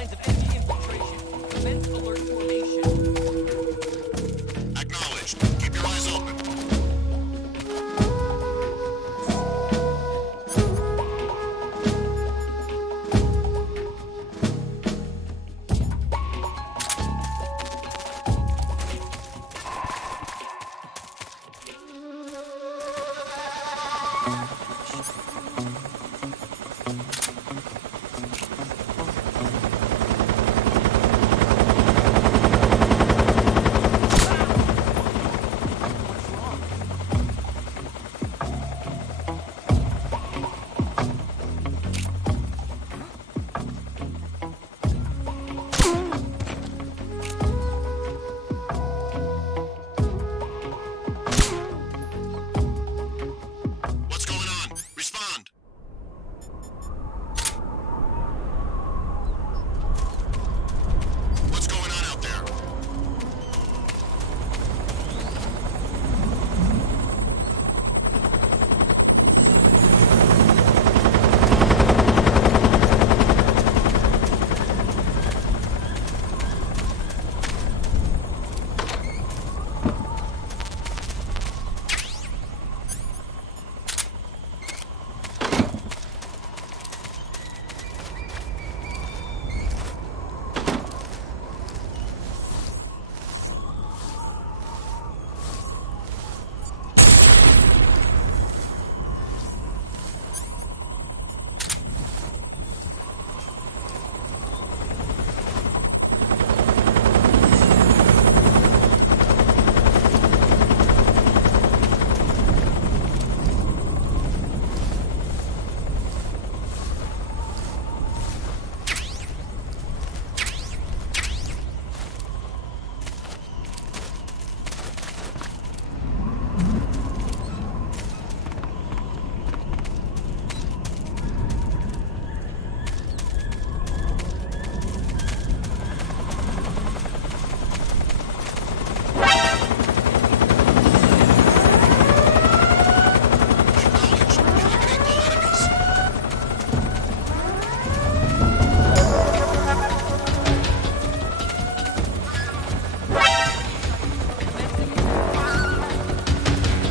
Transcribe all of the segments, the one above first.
signs of enemy infiltration. Commence alert formation. Acknowledged. Keep your eyes open. What's going on? Respond. What's going on out there?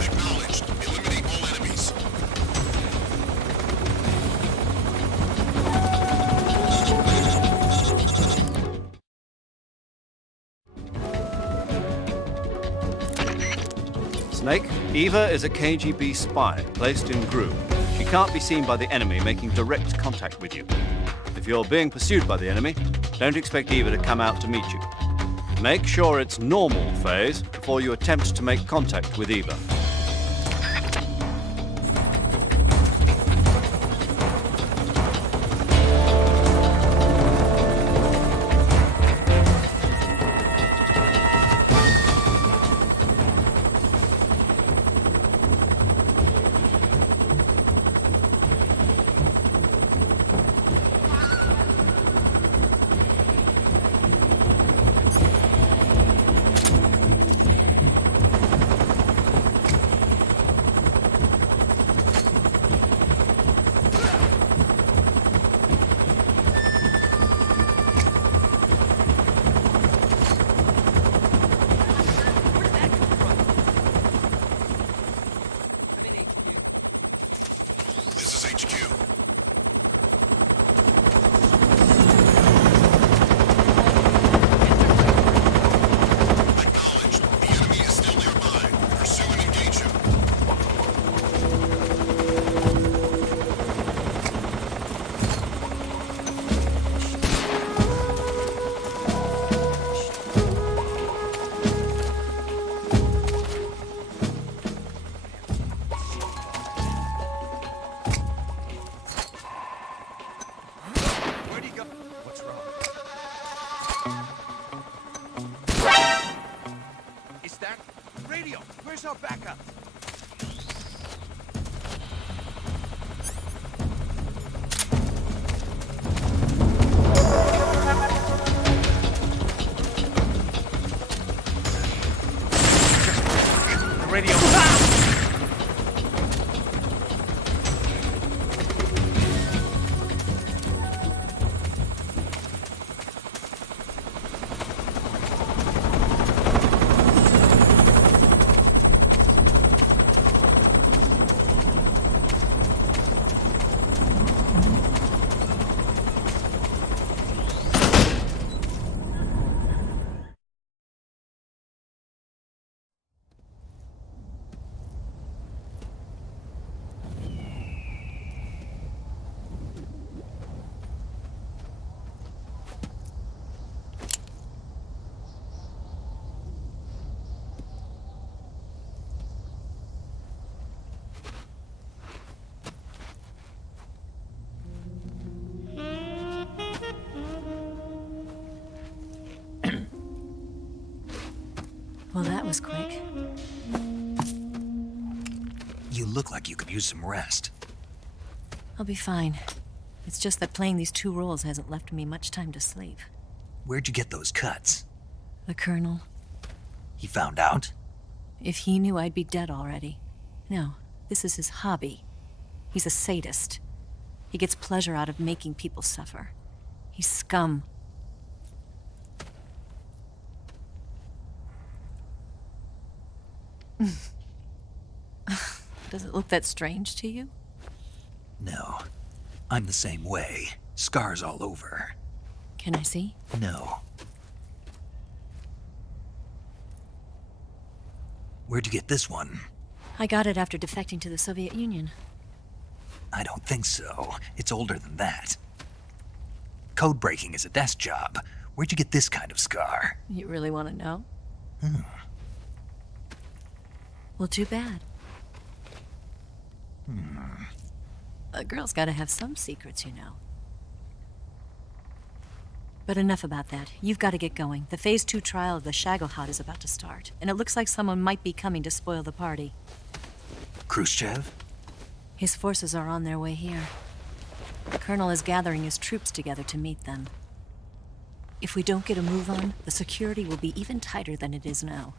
Acknowledged. Eliminate all enemies. Snake, Eva is a KGB spy placed in Groove. She can't be seen by the enemy making direct contact with you. If you're being pursued by the enemy, don't expect Eva to come out to meet you. Make sure it's normal phase before you attempt to make contact with Eva. Where did that come from? I'm in HQ. This is HQ. Acknowledged. The enemy is still nearby. Pursue and engage him. Where'd he go? What's wrong? Is that radio? Where's our backup? The radio. was quick. You look like you could use some rest. I'll be fine. It's just that playing these two roles hasn't left me much time to sleep. Where'd you get those cuts? The Colonel. He found out? If he knew, I'd be dead already. No, this is his hobby. He's a sadist. He gets pleasure out of making people suffer. He's scum. Does it look that strange to you? No. I'm the same way. Scars all over. Can I see? No. Where'd you get this one? I got it after defecting to the Soviet Union. I don't think so. It's older than that. Code breaking is a desk job. Where'd you get this kind of scar? You really want to know? Well, too bad. A girl's gotta have some secrets, you know. But enough about that. You've got to get going. The Phase 2 trial of the Shagohod is about to start, and it looks like someone might be coming to spoil the party. Khrushchev? His forces are on their way here. The Colonel is gathering his troops together to meet them. If we don't get a move on, the security will be even tighter than it is now.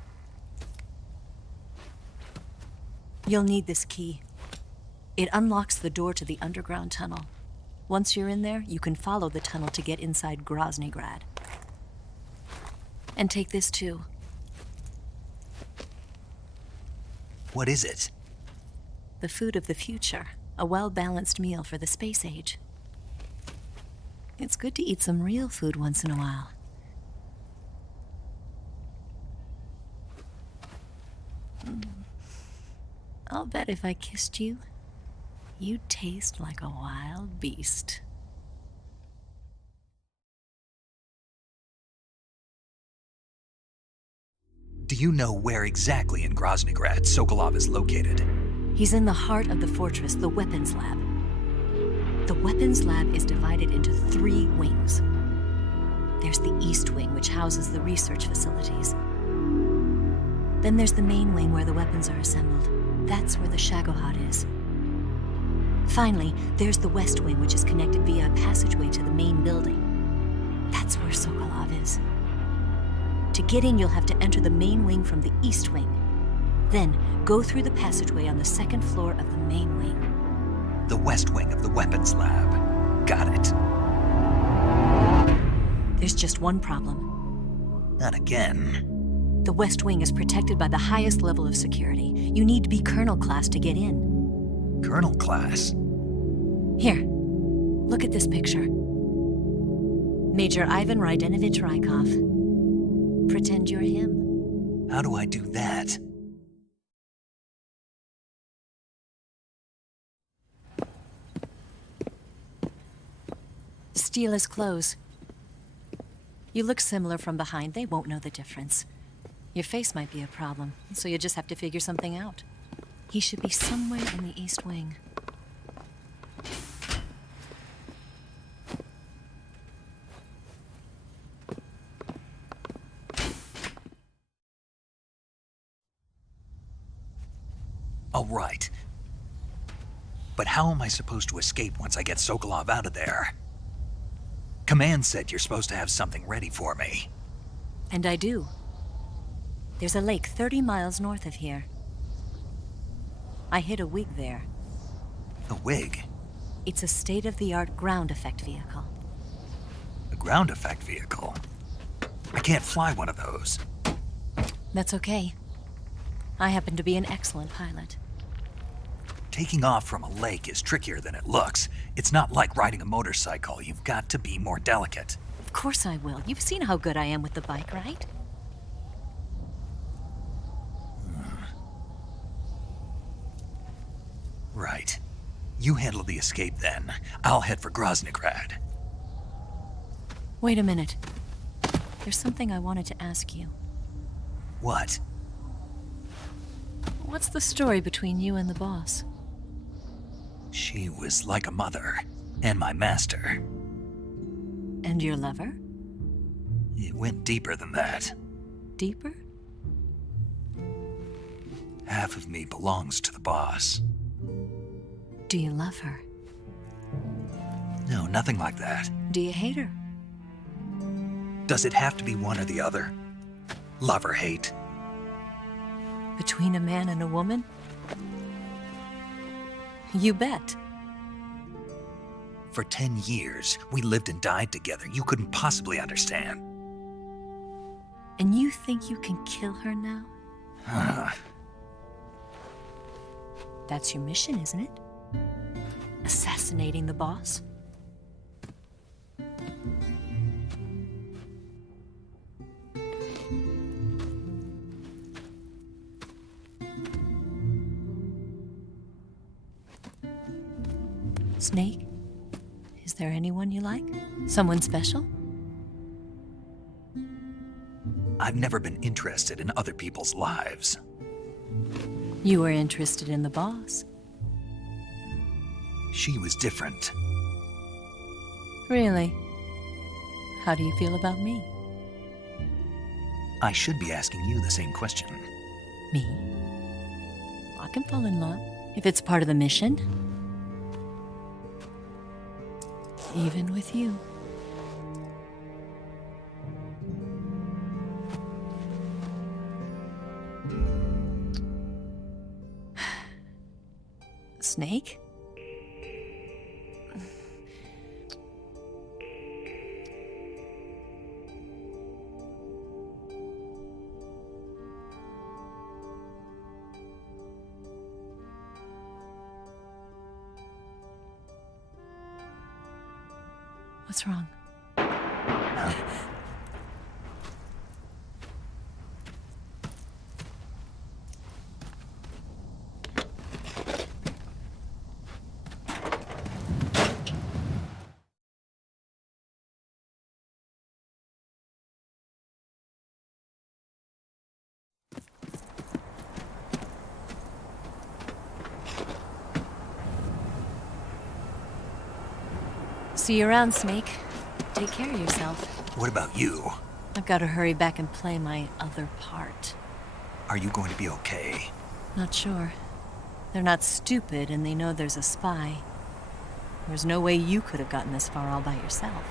You'll need this key. It unlocks the door to the underground tunnel. Once you're in there, you can follow the tunnel to get inside Groznygrad. And take this too. What is it? The food of the future. A well-balanced meal for the space age. It's good to eat some real food once in a while. I'll bet if I kissed you, you'd taste like a wild beast. Do you know where exactly in Groznygrad Sokolov is located? He's in the heart of the fortress, the weapons lab. The weapons lab is divided into 3 wings. There's the East Wing, which houses the research facilities. Then there's the main wing where the weapons are assembled. That's where the Shagohod is. Finally, there's the West Wing, which is connected via a passageway to the main building. That's where Sokolov is. To get in, you'll have to enter the main wing from the East Wing. Then, go through the passageway on the 2nd floor of the main wing. The West Wing of the weapons lab. Got it. There's just one problem. Not again. The West Wing is protected by the highest level of security. You need to be Colonel class to get in. Colonel class? Here, look at this picture. Major Ivan Rydenovich Rykov. Pretend you're him. How do I do that? Steal his clothes. You look similar from behind. They won't know the difference. Your face might be a problem, so you just have to figure something out. He should be somewhere in the East Wing. All right. But how am I supposed to escape once I get Sokolov out of there? Command said you're supposed to have something ready for me. And I do. There's a lake 30 miles north of here. I hid a wig there. A wig? It's a state-of-the-art ground effect vehicle. A ground effect vehicle? I can't fly one of those. That's okay. I happen to be an excellent pilot. Taking off from a lake is trickier than it looks. It's not like riding a motorcycle. You've got to be more delicate. Of course I will. You've seen how good I am with the bike, right? Right. You handle the escape then. I'll head for Groznygrad. Wait a minute. There's something I wanted to ask you. What? What's the story between you and the boss? She was like a mother, and my master. And your lover? It went deeper than that. Deeper? Half of me belongs to the boss. Do you love her? No, nothing like that. Do you hate her? Does it have to be one or the other? Love or hate? Between a man and a woman? You bet. For 10 years, we lived and died together. You couldn't possibly understand. And you think you can kill her now? That's your mission, isn't it? Assassinating the boss? Snake? Is there anyone you like? Someone special? I've never been interested in other people's lives. You were interested in the boss. She was different. Really? How do you feel about me? I should be asking you the same question. Me? I can fall in love if it's part of the mission. Even with you. Snake? What's wrong? See you around, Snake. Take care of yourself. What about you? I've got to hurry back and play my other part. Are you going to be okay? Not sure. They're not stupid, and they know there's a spy. There's no way you could have gotten this far all by yourself.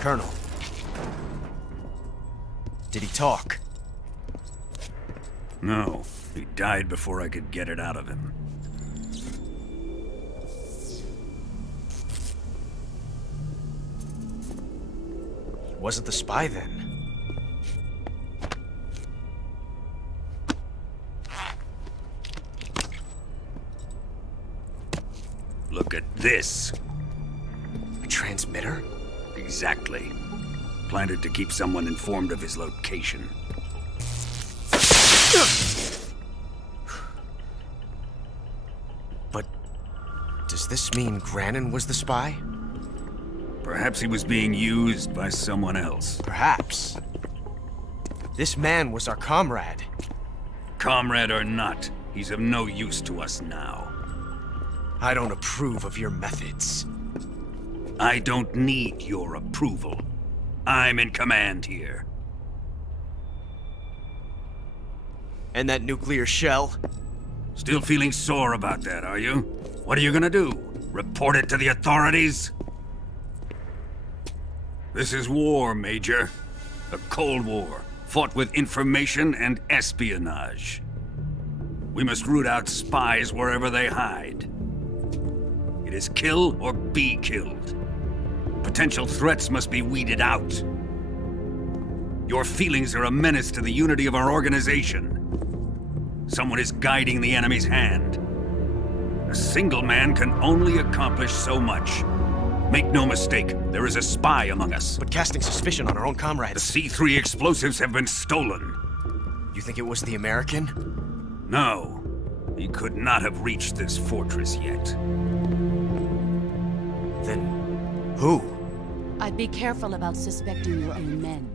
Colonel. Did he talk? No, he died before I could get it out of him. He wasn't the spy then. Look at this. A transmitter? Exactly. Planted to keep someone informed of his location. But does this mean Grannon was the spy? Perhaps he was being used by someone else. Perhaps. This man was our comrade. Comrade or not, he's of no use to us now. I don't approve of your methods. I don't need your approval. I'm in command here. And that nuclear shell? Still feeling sore about that, are you? What are you gonna do? Report it to the authorities? This is war, Major. A Cold War, fought with information and espionage. We must root out spies wherever they hide. It is kill or be killed. Potential threats must be weeded out. Your feelings are a menace to the unity of our organization. Someone is guiding the enemy's hand. A single man can only accomplish so much. Make no mistake, there is a spy among us. But casting suspicion on our own The comrades. C3 explosives have been stolen. You think it was the American? No, he could not have reached this fortress yet. Then who? I'd be careful about suspecting your own men.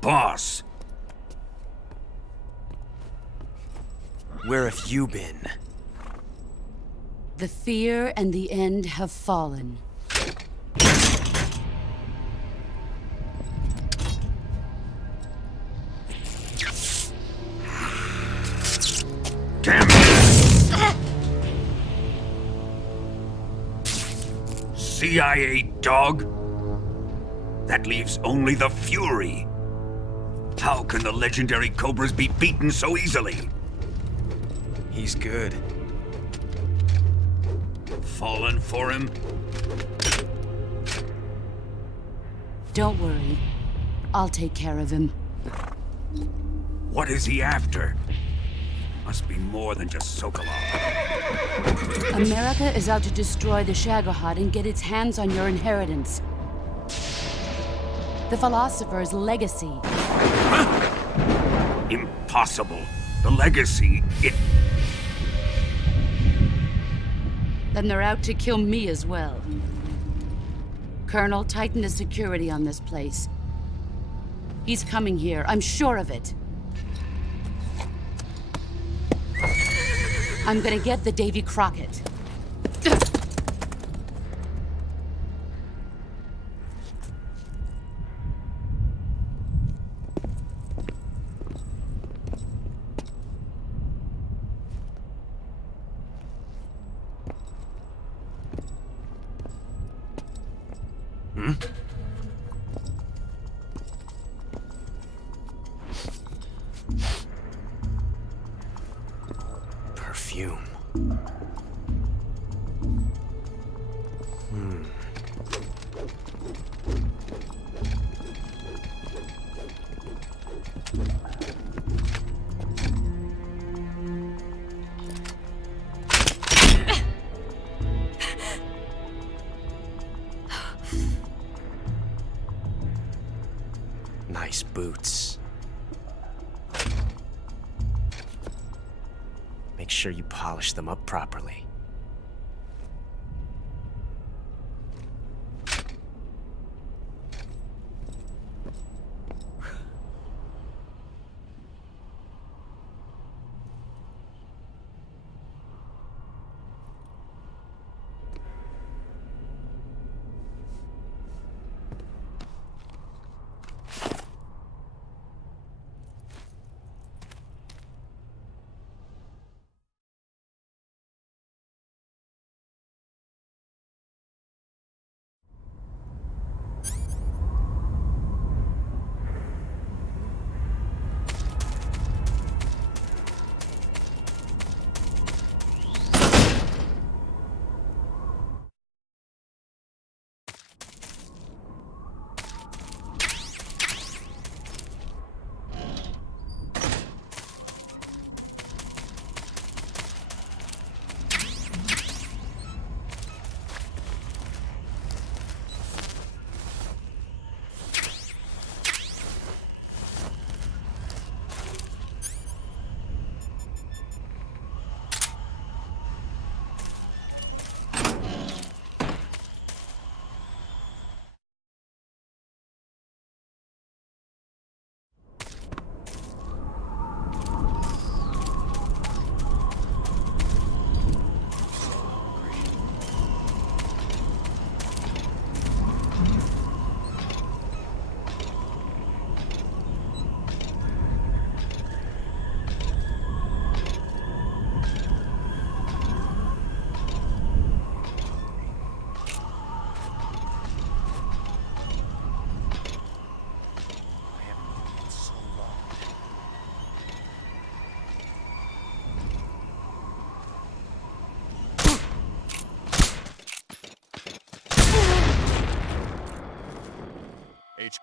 Boss, Where have you been? The fear and the end have fallen. damn it! CIA dog? That leaves only the Fury. How can the legendary Cobras be beaten so easily? He's good. Fallen for him? Don't worry. I'll take care of him. What is he after? Must be more than just Sokolov. America is out to destroy the Shagohod and get its hands on your inheritance. The philosopher's legacy. Impossible. The legacy, Then they're out to kill me as well. Colonel, tighten the security on this place. He's coming here, I'm sure of it. I'm gonna get the Davy Crockett. Perfume. Nice boots. Make sure you polish them up properly.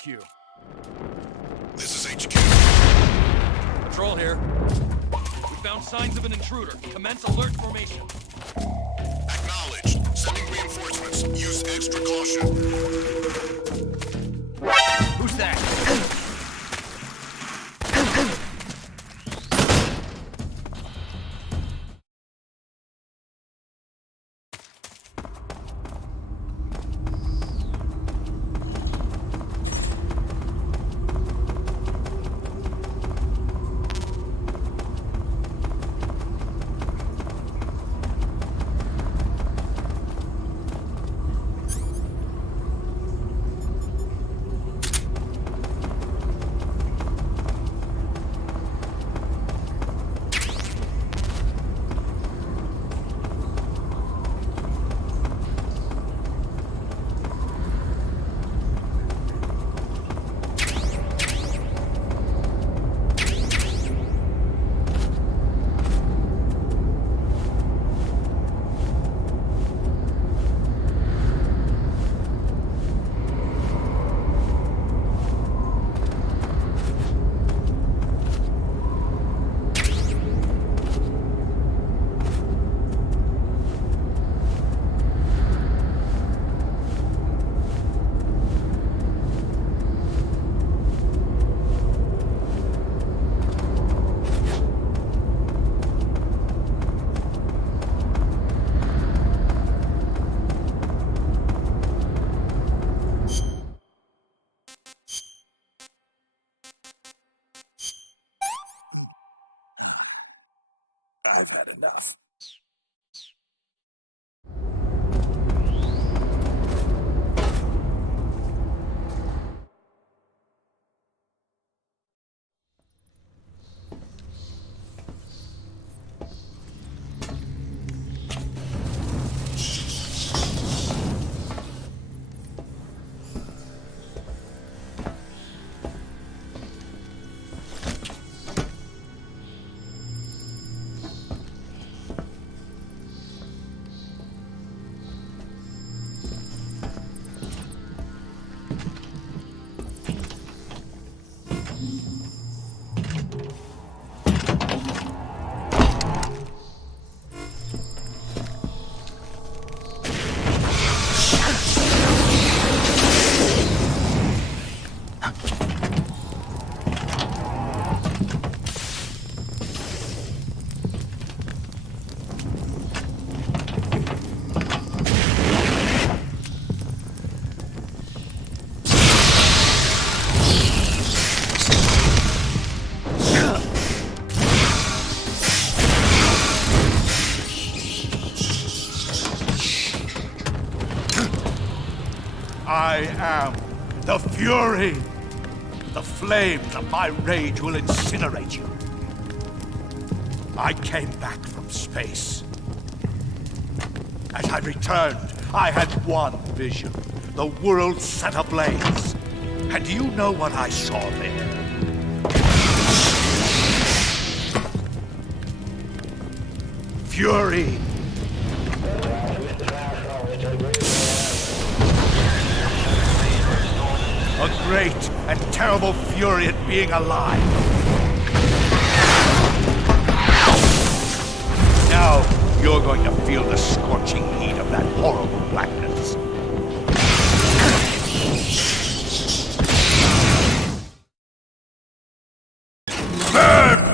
HQ. This is HQ. Patrol here. We found signs of an intruder. Commence alert formation. Acknowledged. Sending reinforcements. Use extra caution. Who's that? I've had enough. I am the Fury. The flames of my rage will incinerate you. I came back from space. As I returned, I had one vision. The world set ablaze. And do you know what I saw there? Fury. A great and terrible fury at being alive. Now, you're going to feel the scorching heat of that horrible blackness. Burn!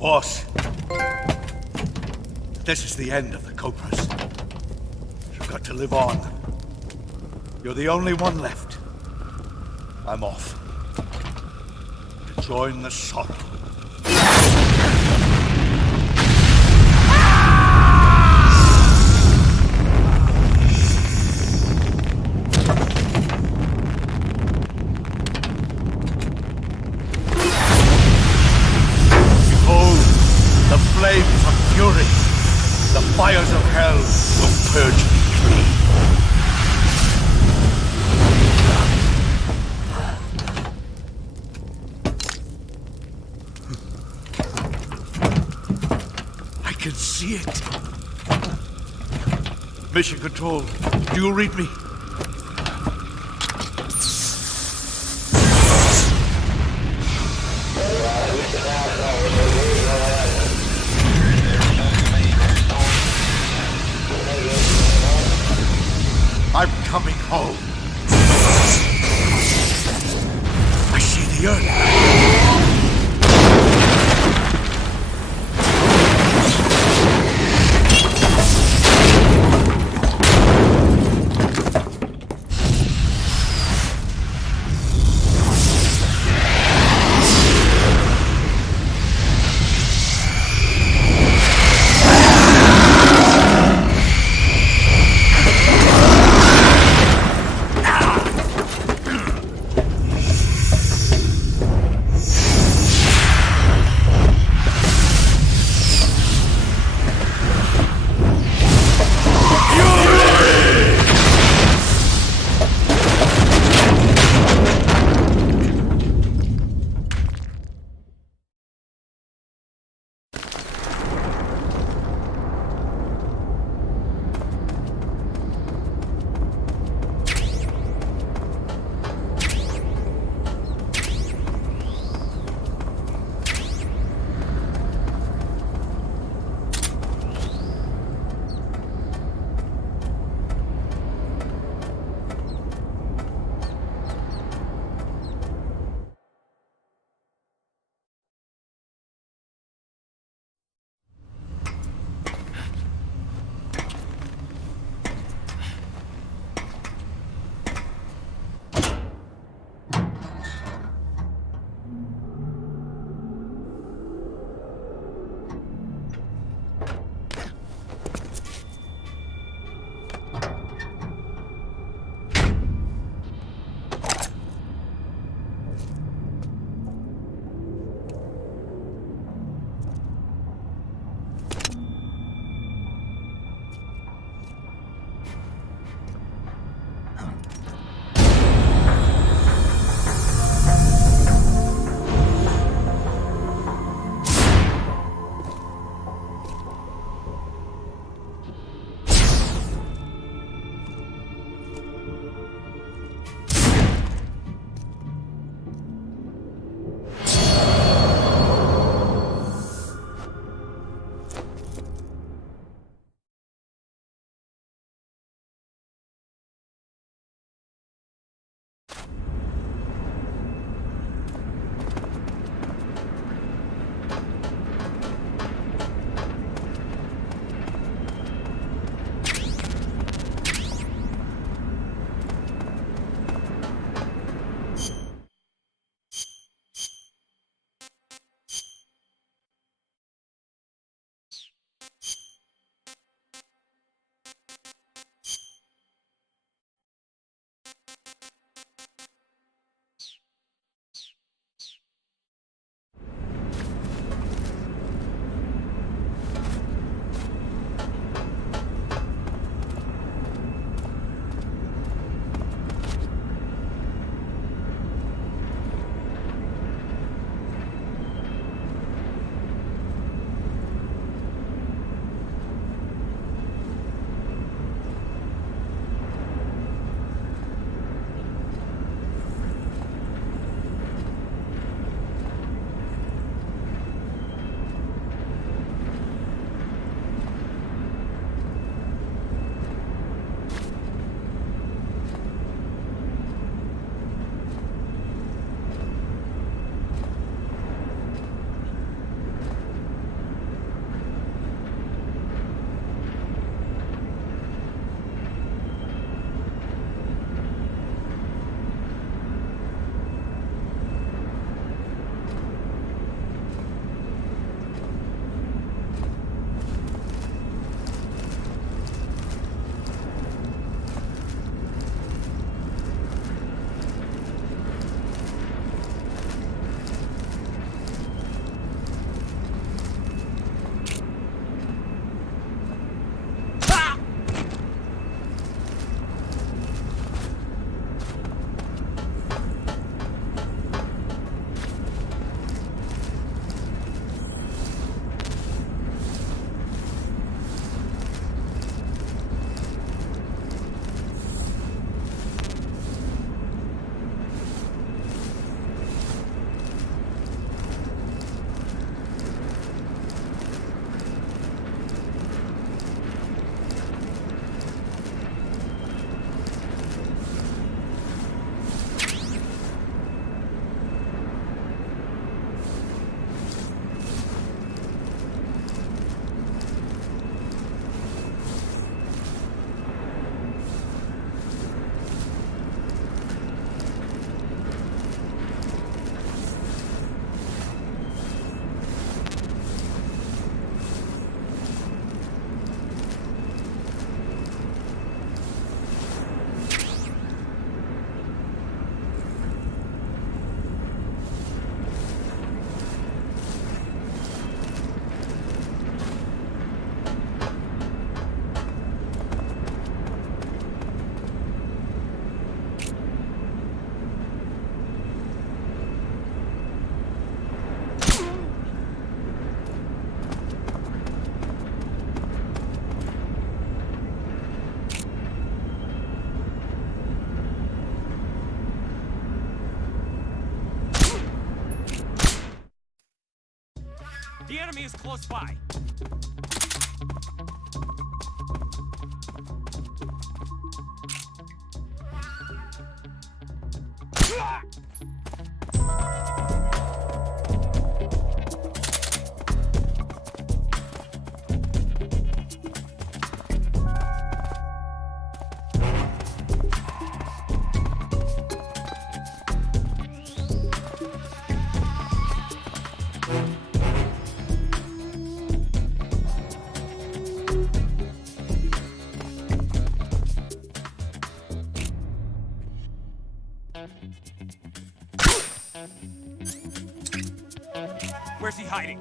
Boss, this is the end of the Cobras. You've got to live on. You're the only one left. I'm off. To join the sorrow. Behold, the flames of fury. The fires of hell will purge me clean. I can see it. Mission Control, do you read me? I'm coming home. I see the earth. The enemy is close by. Where's he hiding?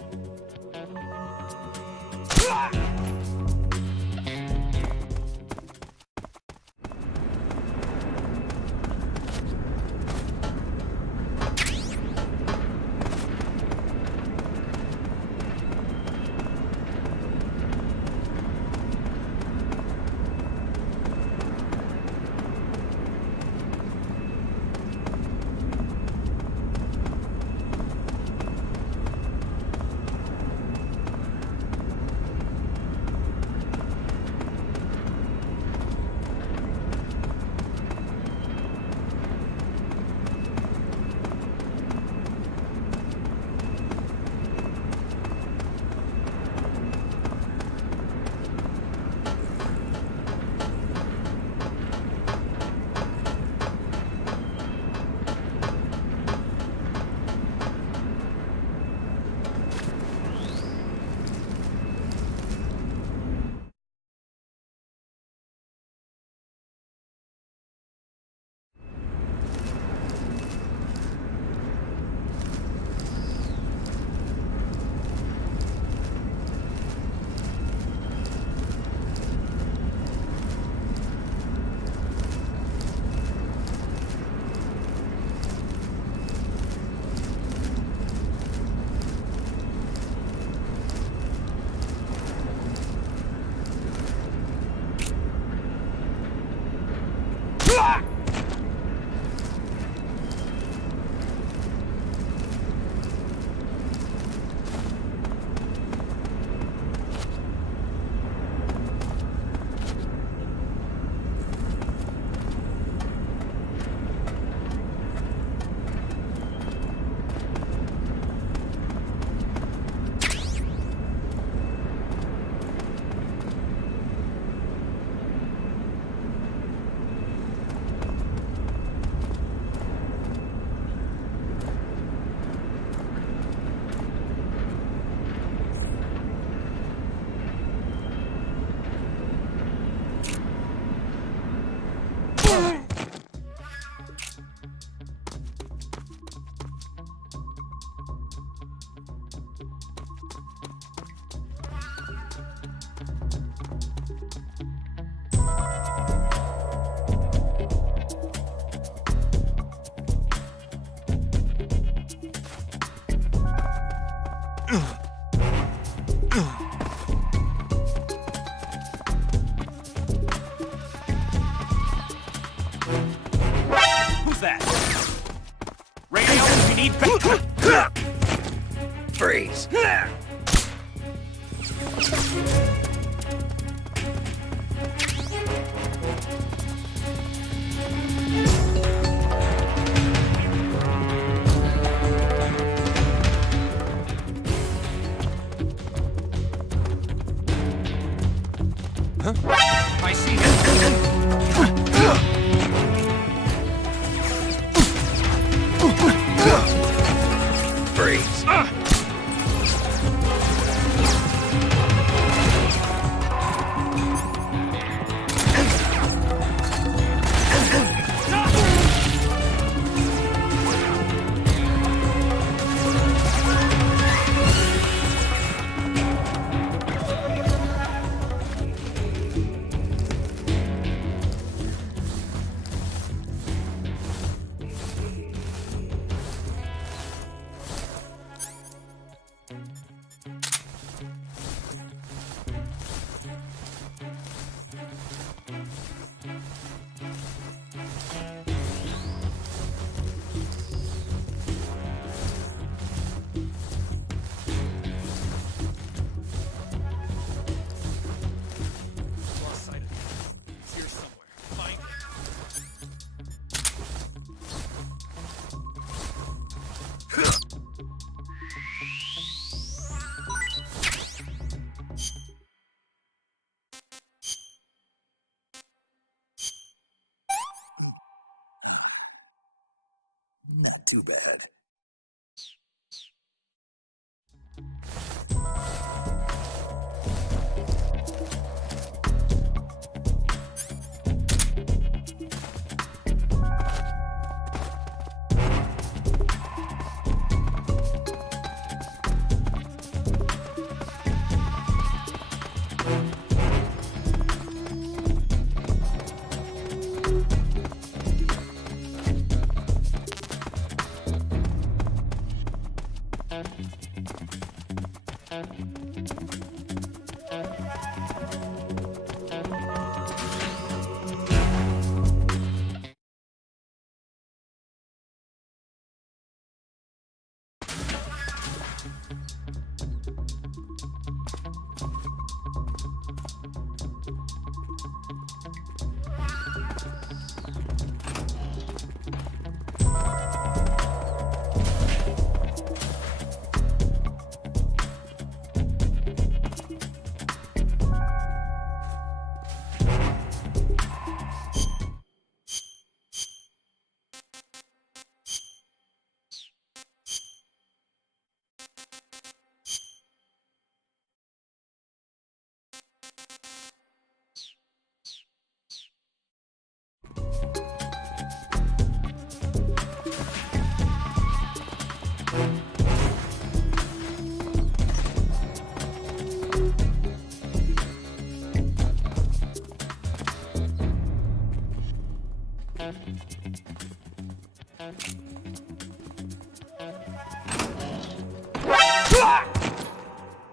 Who's that? Radio, we need back. Freeze! I see him. Freeze! too bad.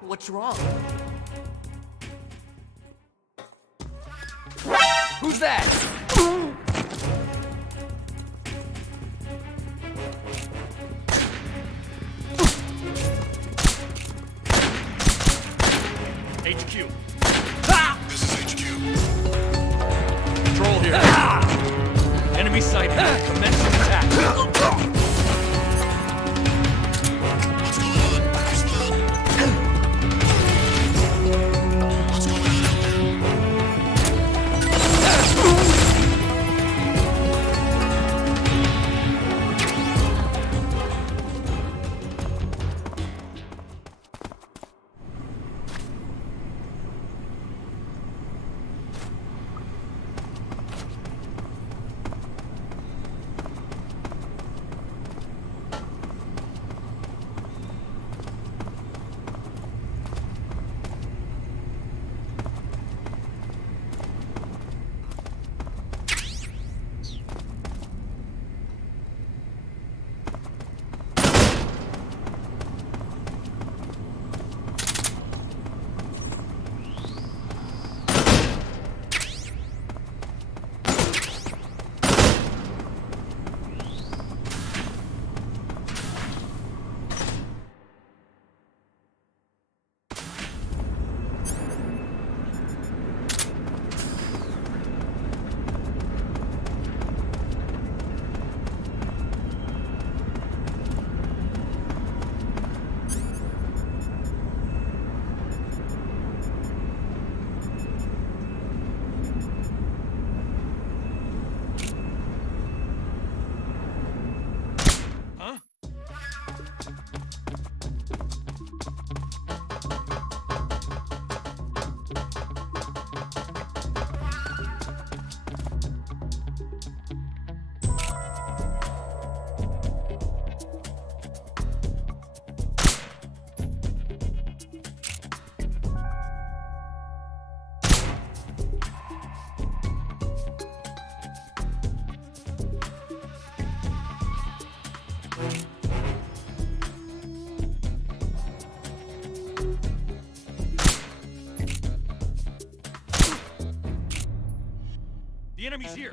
What's wrong? Who's that? HQ. This is HQ. Control here. Enemy sighted. Commencing attack. What's going on? Respond. What's going on out The enemy's here.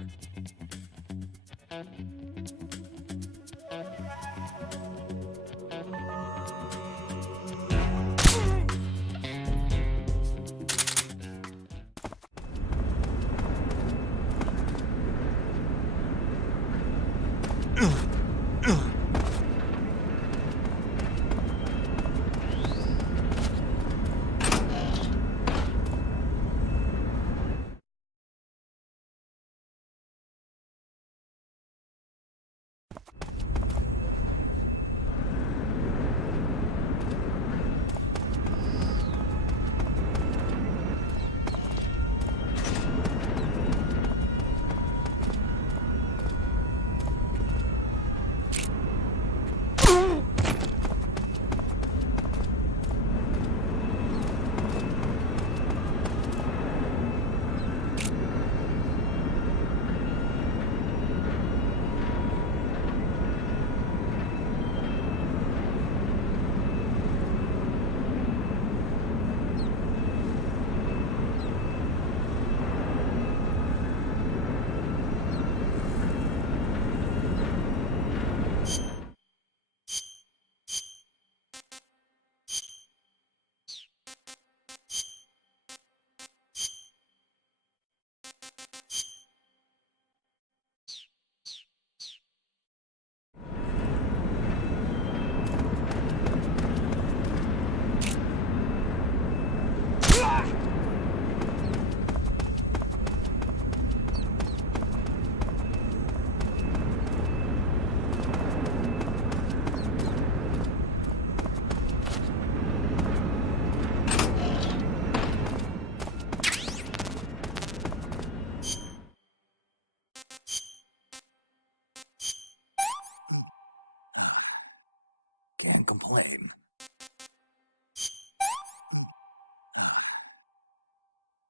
Can't complain.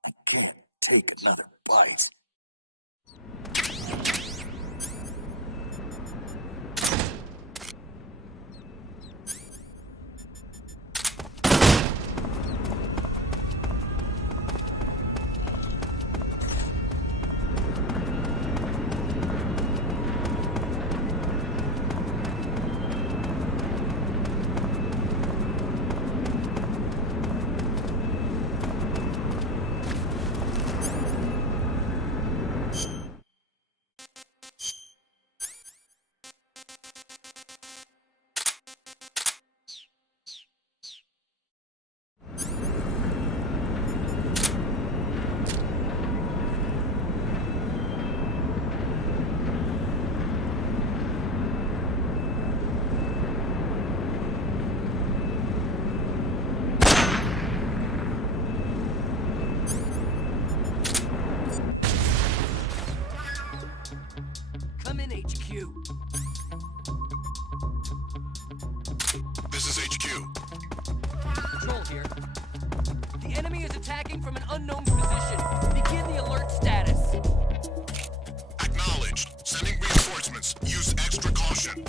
I can't take another bite. Come in, HQ. This is HQ. Patrol here. The enemy is attacking from an unknown position. Begin the alert status. Acknowledged. Sending reinforcements. Use extra caution.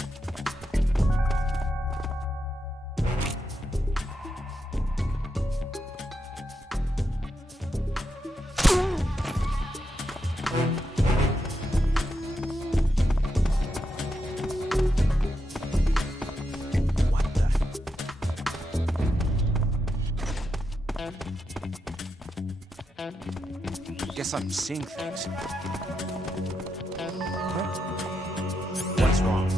Guess I'm seeing things. What's wrong?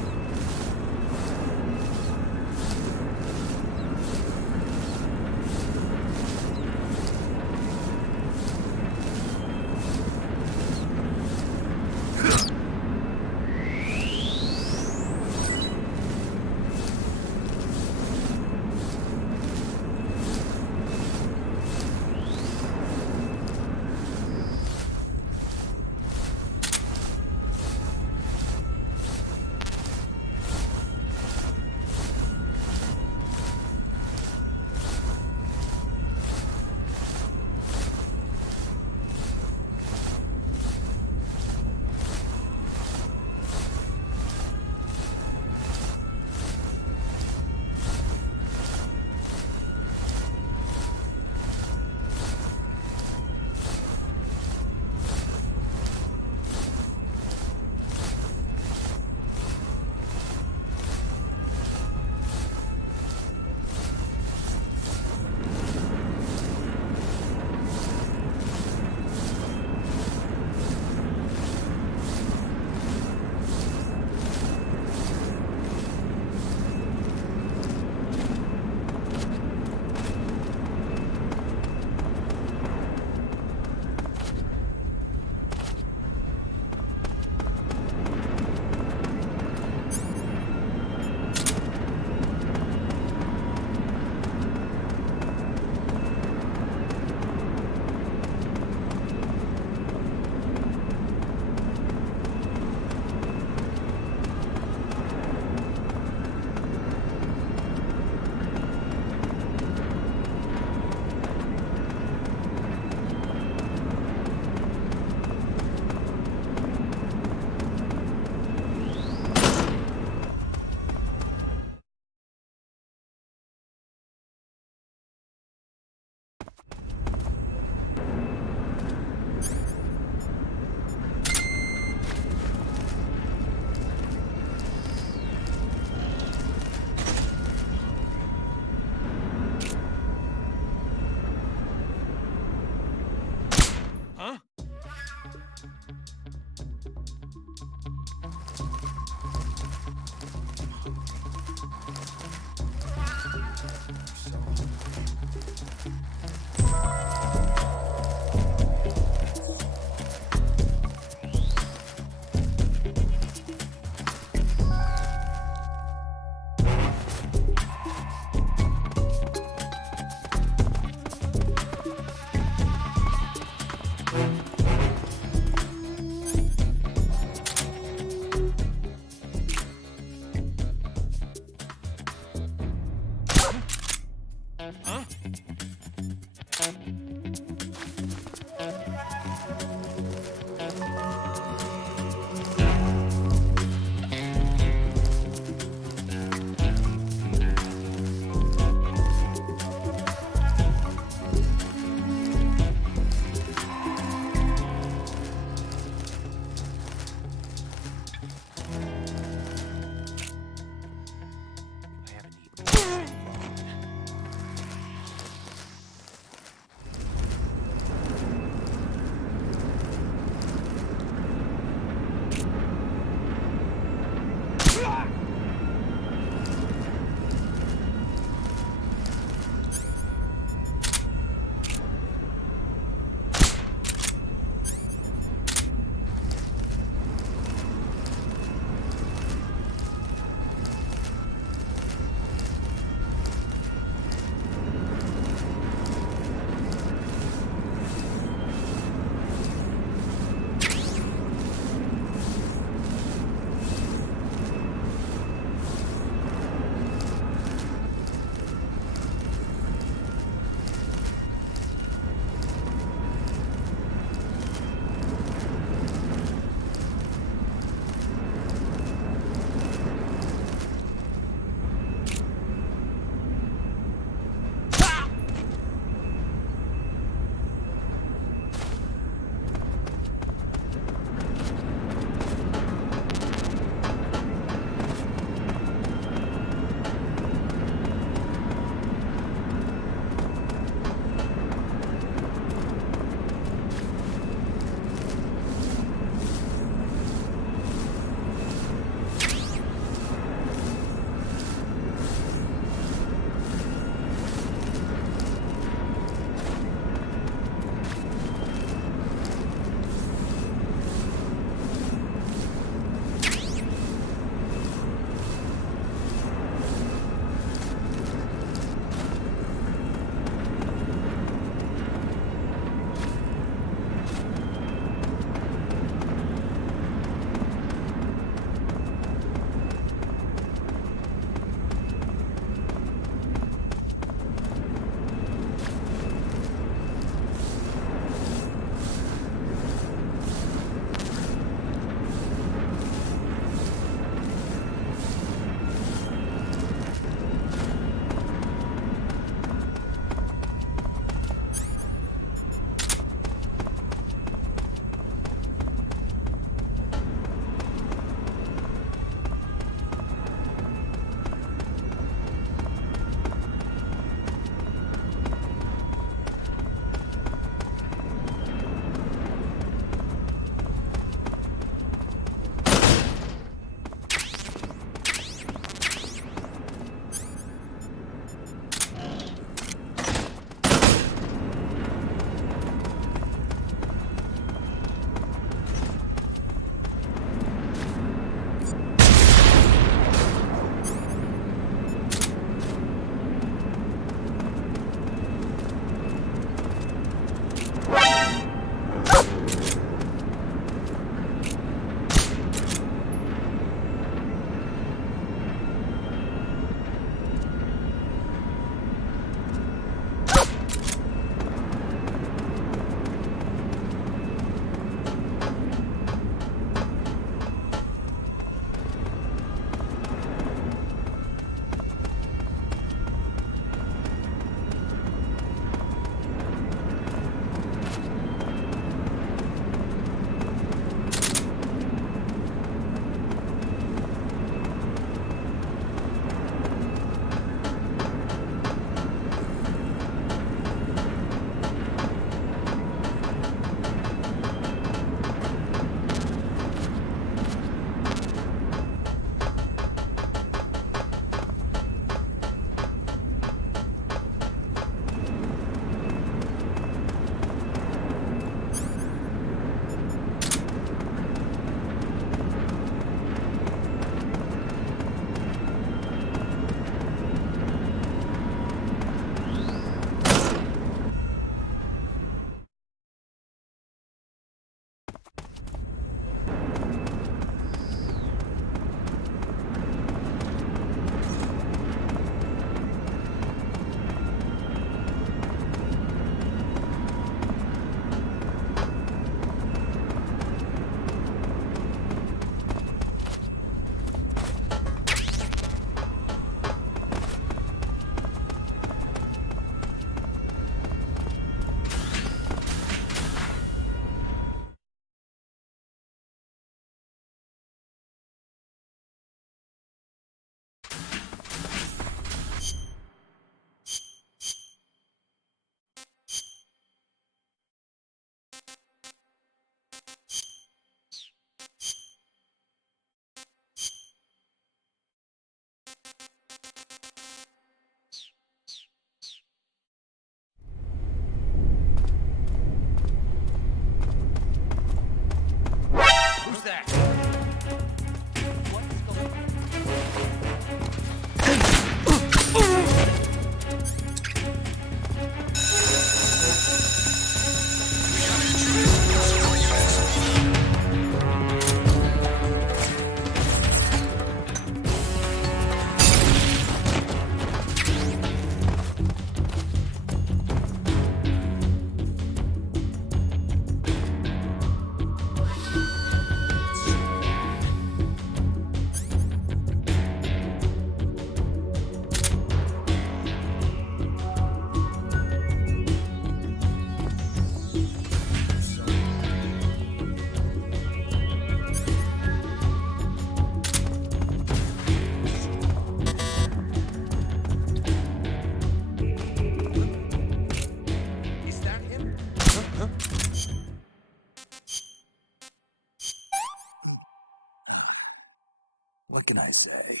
What can I say?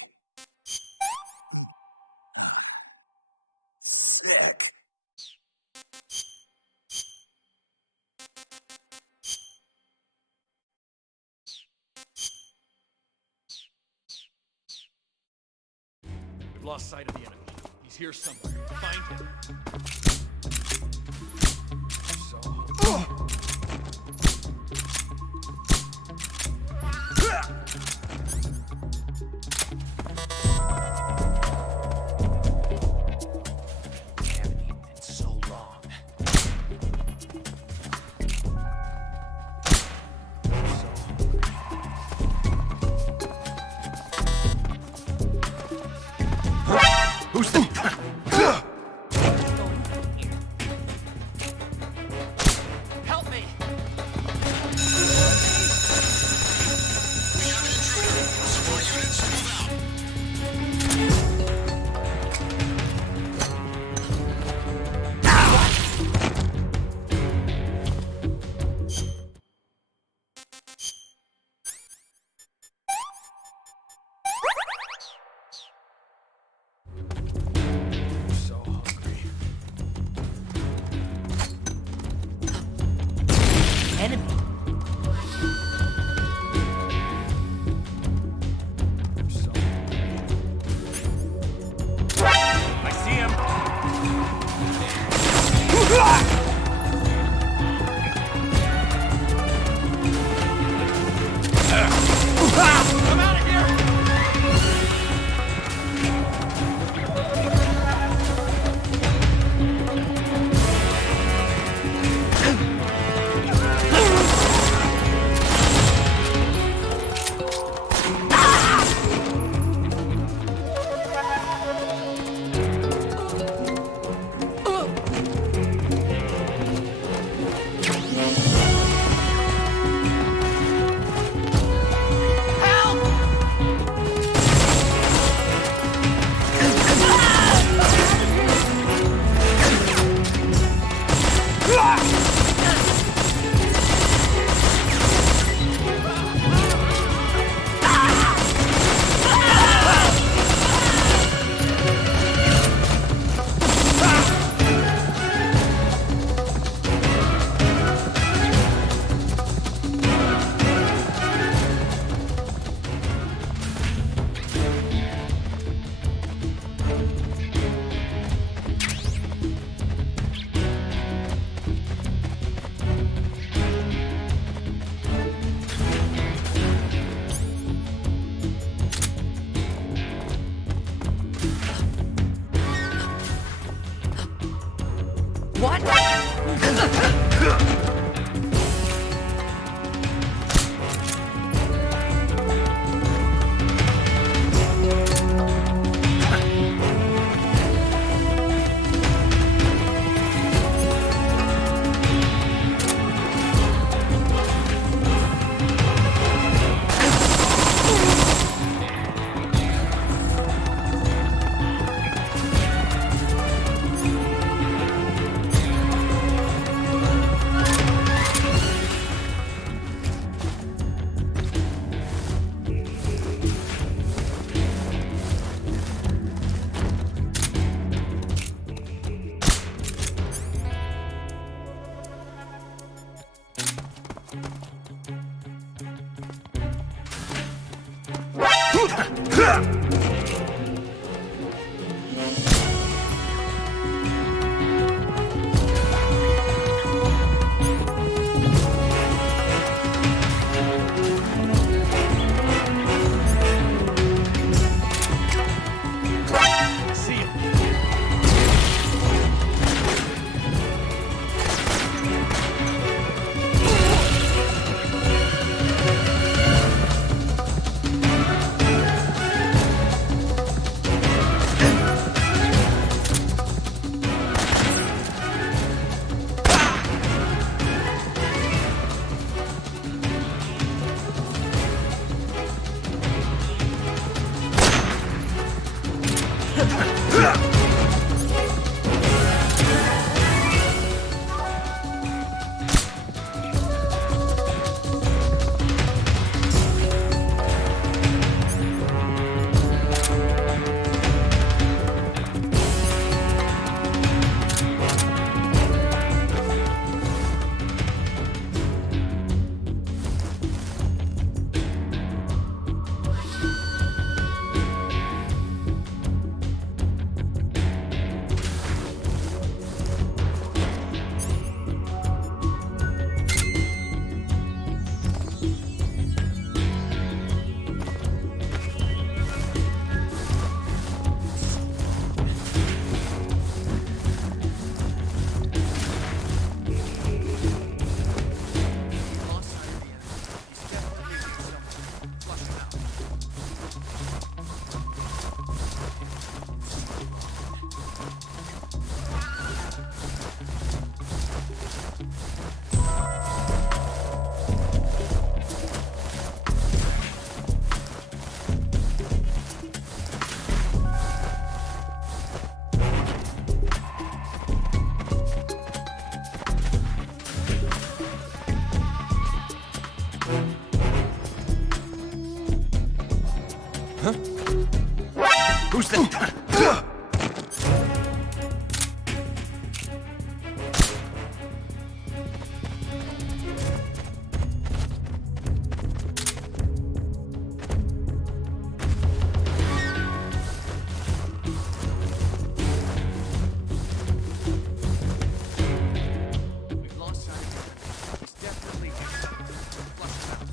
Sick. We've lost sight of the enemy. He's here somewhere. Find him. Haven't eaten in so long. Who's the... Help me! We have an intruder. Support units, move out. So hungry. Enemy. So I see him. come out of here! Who's that? We've lost sight of him. He's definitely here. Flush him out.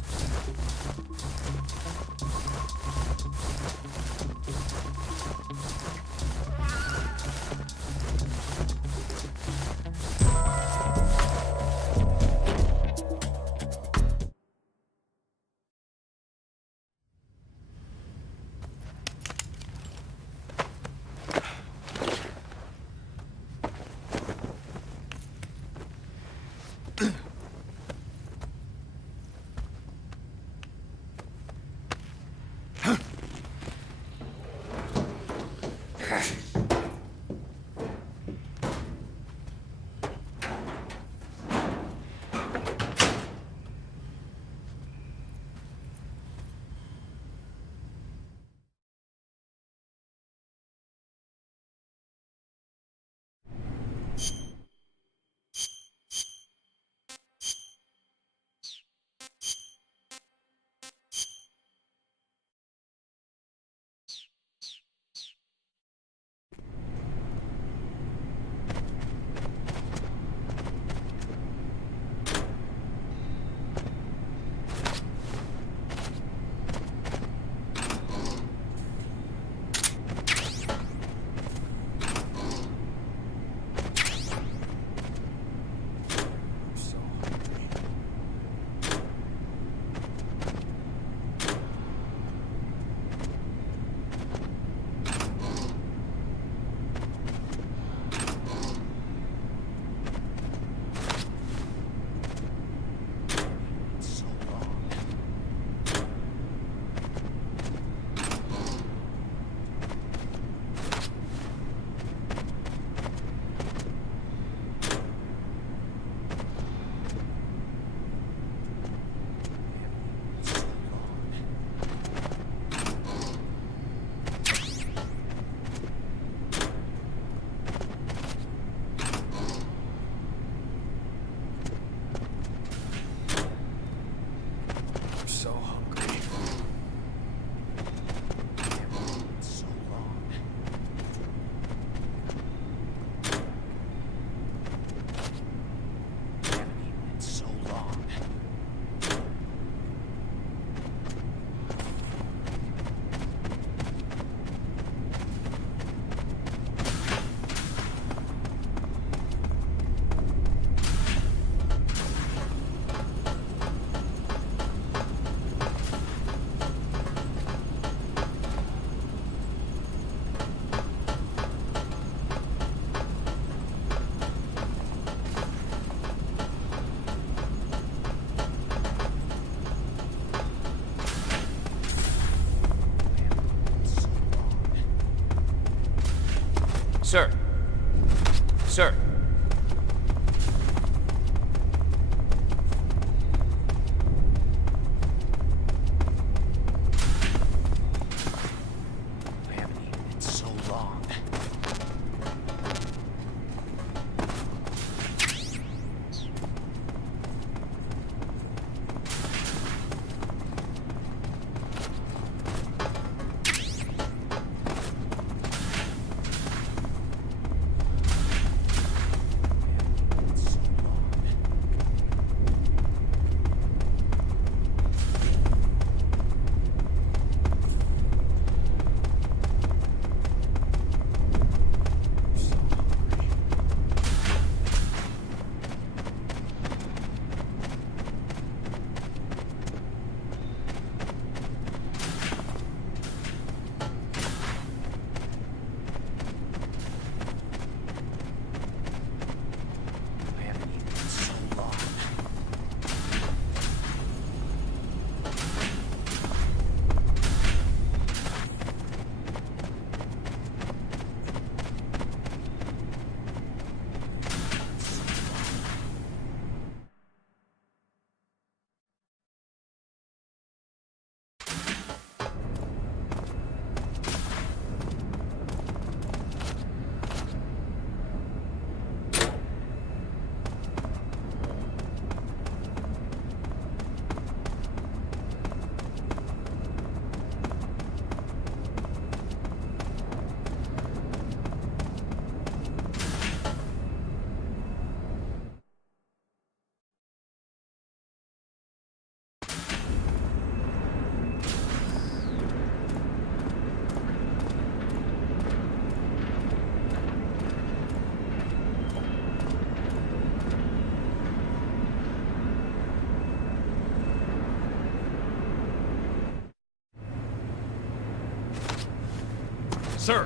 Sir. Sir. I haven't eaten in so long. sir.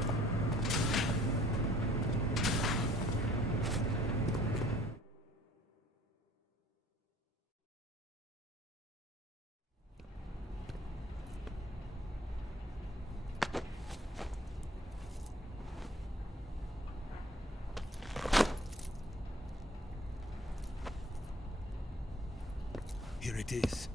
Here it is.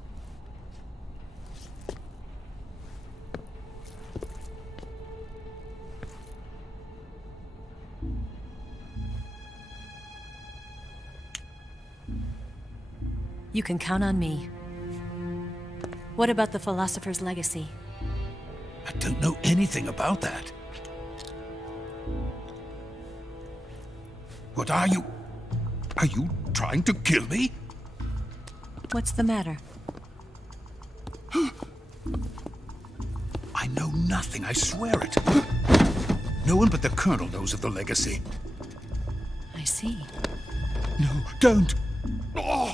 You can count on me. What about the philosopher's legacy? I don't know anything about that. What are you? Are you trying to kill me? What's the matter? I know nothing, I swear it. No one but the Colonel knows of the legacy. I see. No, don't! Oh.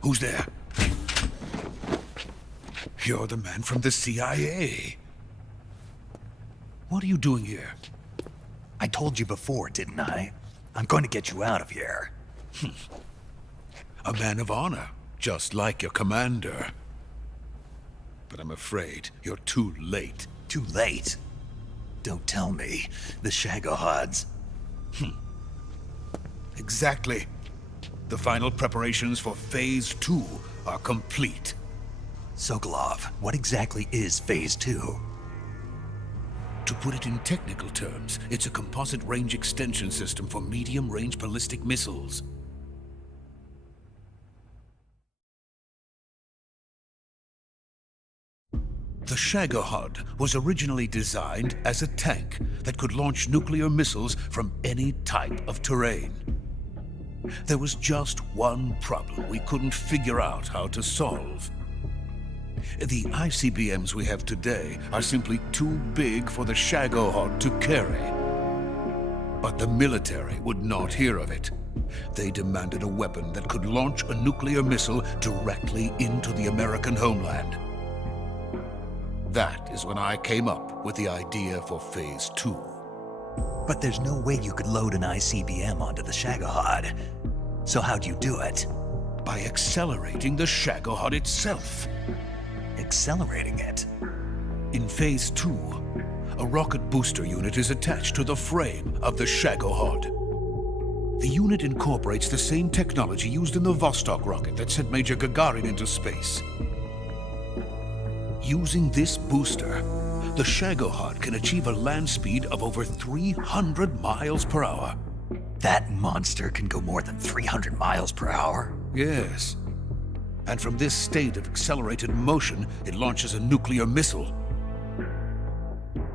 Who's there? You're the man from the CIA. What are you doing here? I told you before, didn't I? I'm going to get you out of here. A man of honor, just like your commander. But I'm afraid you're too late. Too late? Don't tell me. The Shagohods. Exactly. The final preparations for Phase 2 are complete. Sokolov, what exactly is Phase 2? To put it in technical terms, it's a composite range extension system for medium-range ballistic missiles. The Shagohod was originally designed as a tank that could launch nuclear missiles from any type of terrain. There was just one problem we couldn't figure out how to solve. The ICBMs we have today are simply too big for the Shagohod to carry. But the military would not hear of it. They demanded a weapon that could launch a nuclear missile directly into the American homeland. That is when I came up with the idea for Phase 2. But there's no way you could load an ICBM onto the Shagohod. So how'd you do it? By accelerating the Shagohod itself. Accelerating it? In Phase 2, a rocket booster unit is attached to the frame of the Shagohod. The unit incorporates the same technology used in the Vostok rocket that sent Major Gagarin into space. Using this booster, the Shagohod can achieve a land speed of over 300 miles per hour. That monster can go more than 300 miles per hour? Yes. And from this state of accelerated motion, it launches a nuclear missile.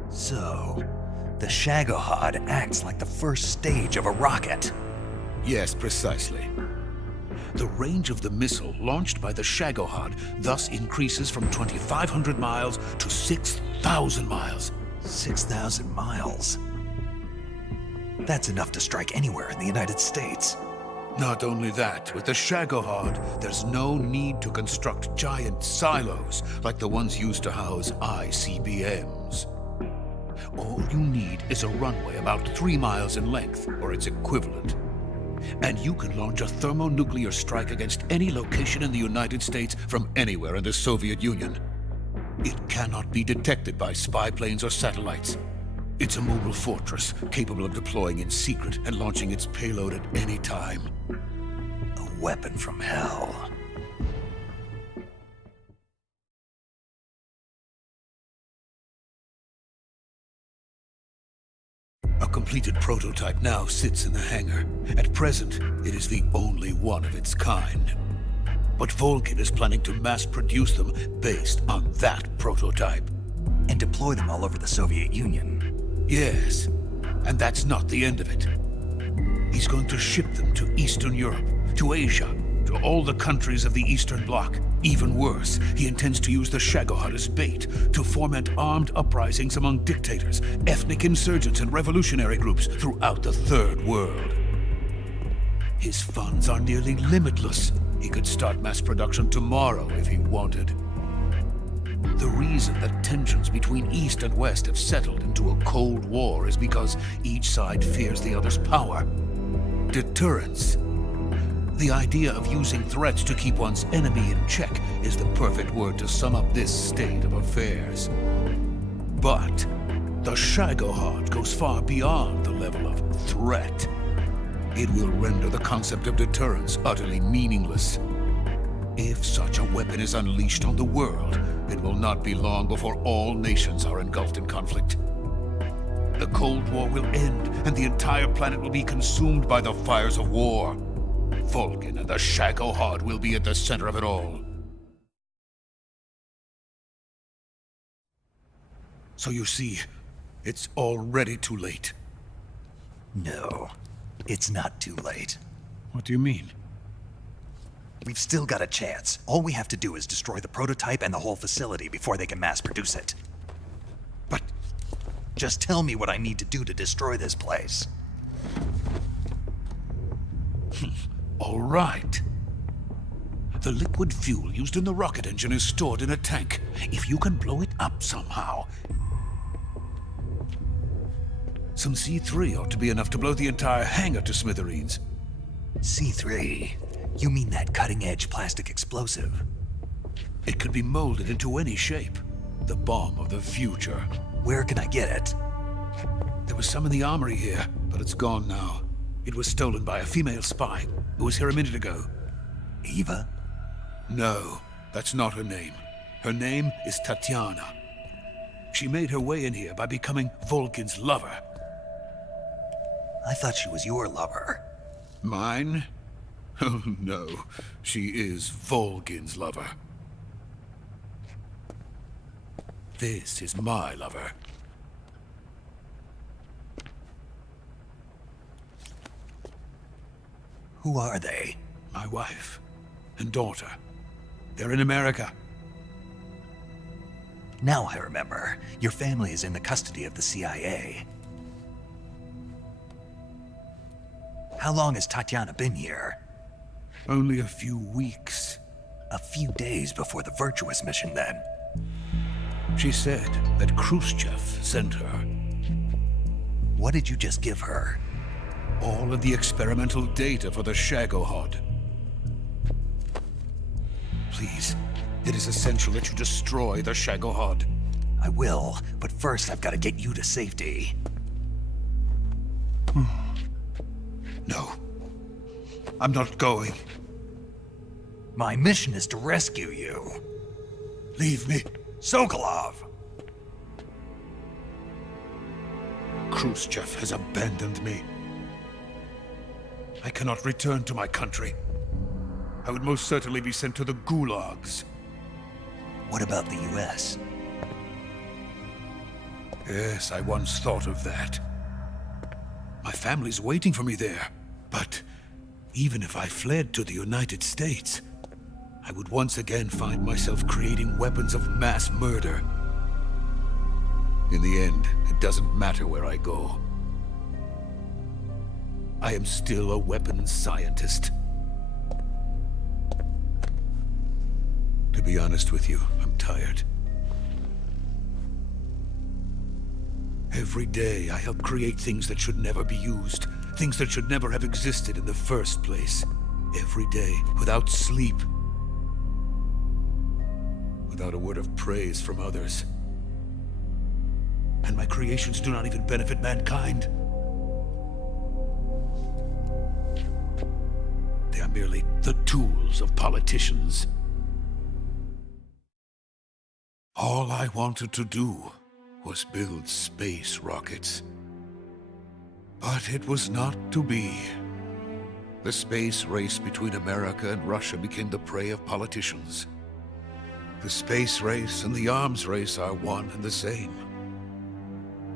So, the Shagohod acts like the first stage of a rocket. Yes, precisely. The range of the missile launched by the Shagohod thus increases from 2,500 miles to 6,000 miles. 6,000 miles? That's enough to strike anywhere in the United States. Not only that, with the Shagohod, there's no need to construct giant silos like the ones used to house ICBMs. All you need is a runway about 3 miles in length, or its equivalent. And you can launch a thermonuclear strike against any location in the United States from anywhere in the Soviet Union. It cannot be detected by spy planes or satellites. It's a mobile fortress, capable of deploying in secret and launching its payload at any time. A weapon from hell. A completed prototype now sits in the hangar. At present, it is the only one of its kind. but Vulcan is planning to mass-produce them based on that prototype. And deploy them all over the Soviet Union. Yes, and that's not the end of it. He's going to ship them to Eastern Europe, to Asia, to all the countries of the Eastern Bloc. Even worse, he intends to use the Shagohod as bait to foment armed uprisings among dictators, ethnic insurgents, and revolutionary groups throughout the Third World. His funds are nearly limitless. He could start mass production tomorrow if he wanted. The reason that tensions between East and West have settled into a Cold War is because each side fears the other's power. Deterrence. The idea of using threats to keep one's enemy in check is the perfect word to sum up this state of affairs. But the Shagohod goes far beyond the level of threat. It will render the concept of deterrence utterly meaningless. If such a weapon is unleashed on the world, it will not be long before all nations are engulfed in conflict. The Cold War will end, and the entire planet will be consumed by the fires of war. Vulcan and the Shagohod will be at the center of it all. So you see, it's already too late. No, it's not too late. What do you mean? We've still got a chance. All we have to do is destroy the prototype and the whole facility before they can mass produce it. But just tell me what I need to do to destroy this place. All right. The liquid fuel used in the rocket engine is stored in a tank. If you can blow it up somehow... Some C3 ought to be enough to blow the entire hangar to smithereens. C3? You mean that cutting-edge plastic explosive? It could be molded into any shape. The bomb of the future. Where can I get it? There was some in the armory here, but it's gone now. It was stolen by a female spy who was here a minute ago. Eva? No, that's not her name. Her name is Tatiana. She made her way in here by becoming Vulcan's lover. I thought she was your lover. Mine? Oh no, she is Vulcan's lover. This is my lover. Who are they? My wife and daughter. They're in America. Now I remember. Your family is in the custody of the CIA. How long has Tatiana been here? Only a few weeks. A few days before the Virtuous mission, then. She said that Khrushchev sent her. What did you just give her? All of the experimental data for the Shagohod. Please, it is essential that you destroy the Shagohod. I will, but first I've got to get you to safety. No. I'm not going. My mission is to rescue you. Leave me. Sokolov! Khrushchev has abandoned me. I cannot return to my country. I would most certainly be sent to the gulags. What about the US? Yes, I once thought of that. My family's waiting for me there. But even if I fled to the United States, I would once again find myself creating weapons of mass murder. In the end, it doesn't matter where I go. I am still a weapons scientist. To be honest with you, I'm tired. Every day, I help create things that should never be used, things that should never have existed in the first place. Every day, without sleep, without a word of praise from others. And my creations do not even benefit mankind. They are merely the tools of politicians. All I wanted to do was build space rockets. But it was not to be. The space race between America and Russia became the prey of politicians. The space race and the arms race are one and the same.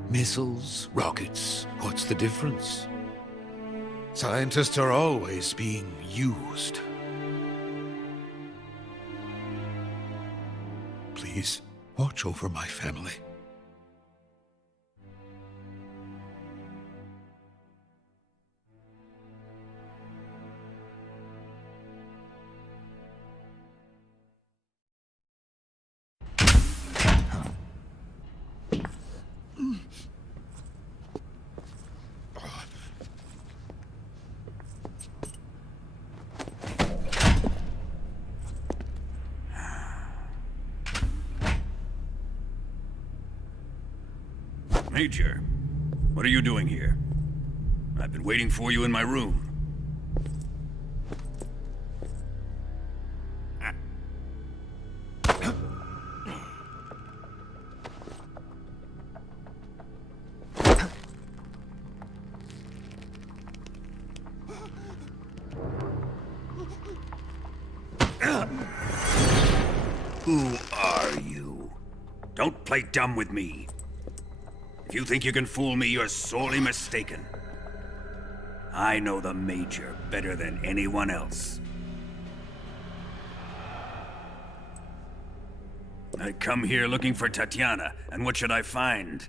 Missiles, rockets, what's the difference? Scientists are always being used. Please, watch over my family. Major, what are you doing here? I've been waiting for you in my room. Who are you? Don't play dumb with me. If you think you can fool me, you're sorely mistaken. I know the Major better than anyone else. I come here looking for Tatiana, and what should I find?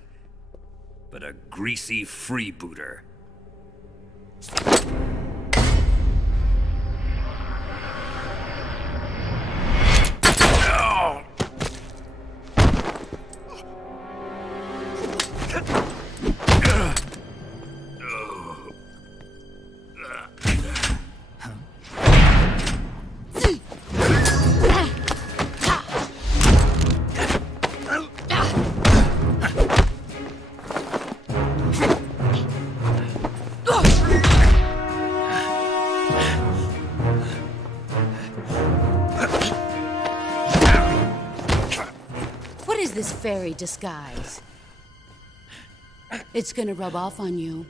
But a greasy freebooter. This fairy disguise. It's gonna rub off on you.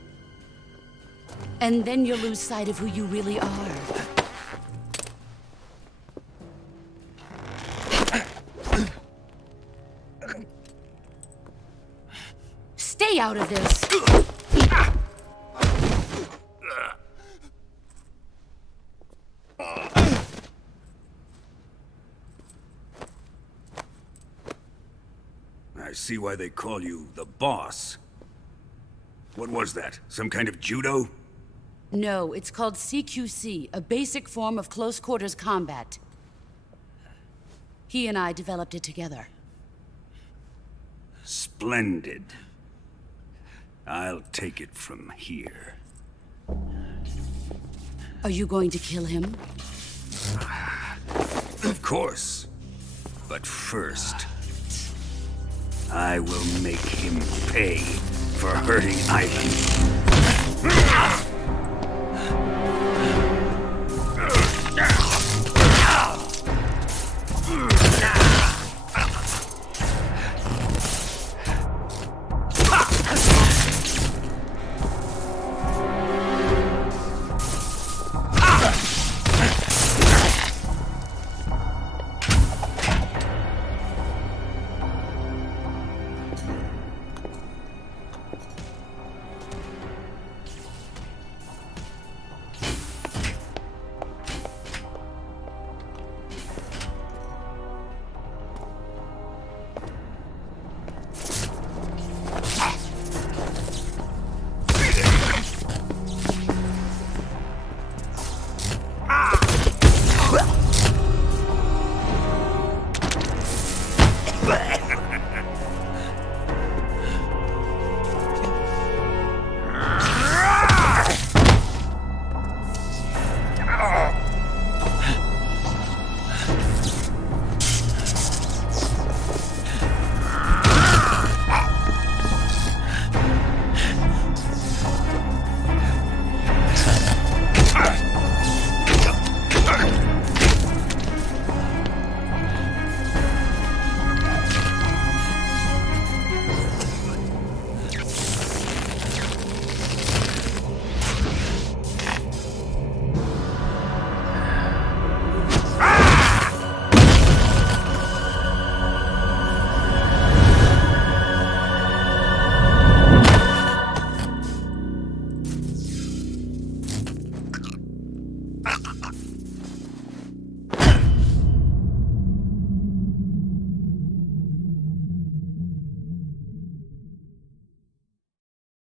And then you'll lose sight of who you really are. Stay out of this! I see why they call you the boss. What was that? Some kind of judo? No, it's called CQC, a basic form of close quarters combat. He and I developed it together. Splendid. I'll take it from here. Are you going to kill him? Of course. But first, I will make him pay for hurting Ivan.